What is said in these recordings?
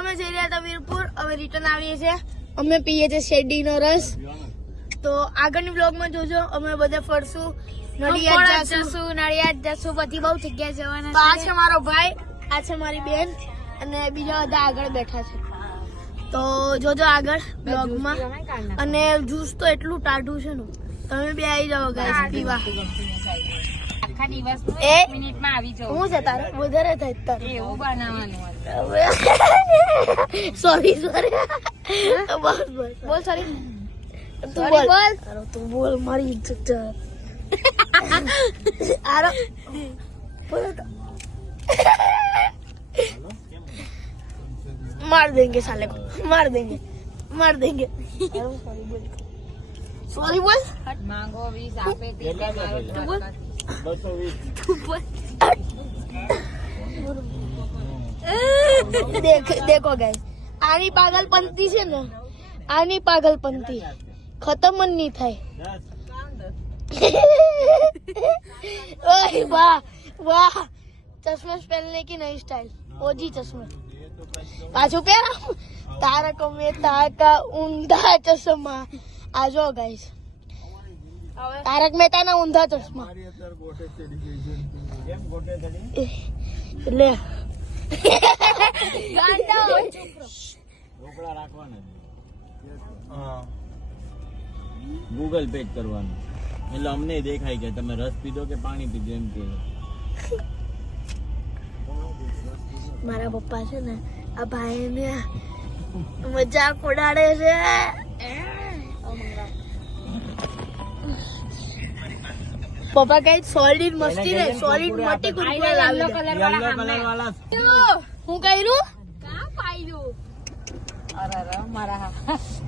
અમે જઈ રહ્યા હતા વીરપુર, હવે રિટર્ન આવીએ છીએ. અમે પીએ છીએ શેરડીનો રસ. તો આગળની વ્લોગમાં જોજો, અમે બધા ફરશું, નડિયાદ જશું, બધી બહુ જગ્યાએ જવાના. આ છે મારો ભાઈ, આ છે મારી બેન અને બીજા બધા આગળ બેઠા છે. તો જોજો આગળ બ્લોગમાં. અને જ્યુસ તો એટલું ટાઢું છે ને, તમે બે આવી જાઓ ગાઈસ પીવા. મિનિટમાં આવી જાવ. હું છે તારે વધારે થાય તારે એવું બનાવવાનું. સોરી બસ બોલ સોરી. તું બોલ, તું બોલ, મારી ઇજ્જત છે. આરો બોલ તો मार देंगे साले को, मार देंगे. सॉरी बोल. માંગો 20 આપે તે તું બોલ. 220 देखो गाइस, आनी पागलपंती છે ને, आनी पागलपंती खत्म જ નહીં થાય. ओए वाह वाह, चश्मे पहनने की नई स्टाइल, ओजी चश्मे पाछू પહેરા. તારક મહેતા કા ઊંધા ચશ્મા. આ જો ગાઈસ, તારક મહેતા ના ઊંધા ચશ્મા. લે ગાંડા રોકડા રાખવાના, ગૂગલ પે કરવાનું, એટલે અમને દેખાય કે તમે રસ પીધો કે પાણી પીધો એમ કે. મારા પપ્પા છે ને આ ભાઈ ને મજાક ઉડાડે છે. પપ્પા કઈ સોલિડ મસ્તી ને, સોલિડ મોટી કુરકુરે લાવી દે. યલો કલર વાળા હું કર્યું કા પાયલું. અરે મારા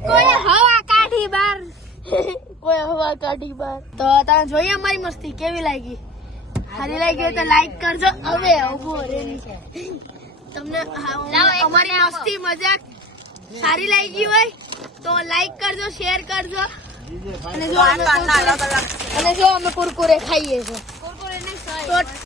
કોઈ હવા કાઢી બાર. તો તમે જોઈએ અમારી મસ્તી કેવી લાગી? સારી લાગી હોય તો લાઈક કરજો. હવે ઉભો રે, તમને અમારી મસ્તી મજાક સારી લાગી હોય તો લાઈક કરજો, શેર કરજો. અને જો અમે કુરકુરે ખાઈએ છીએ.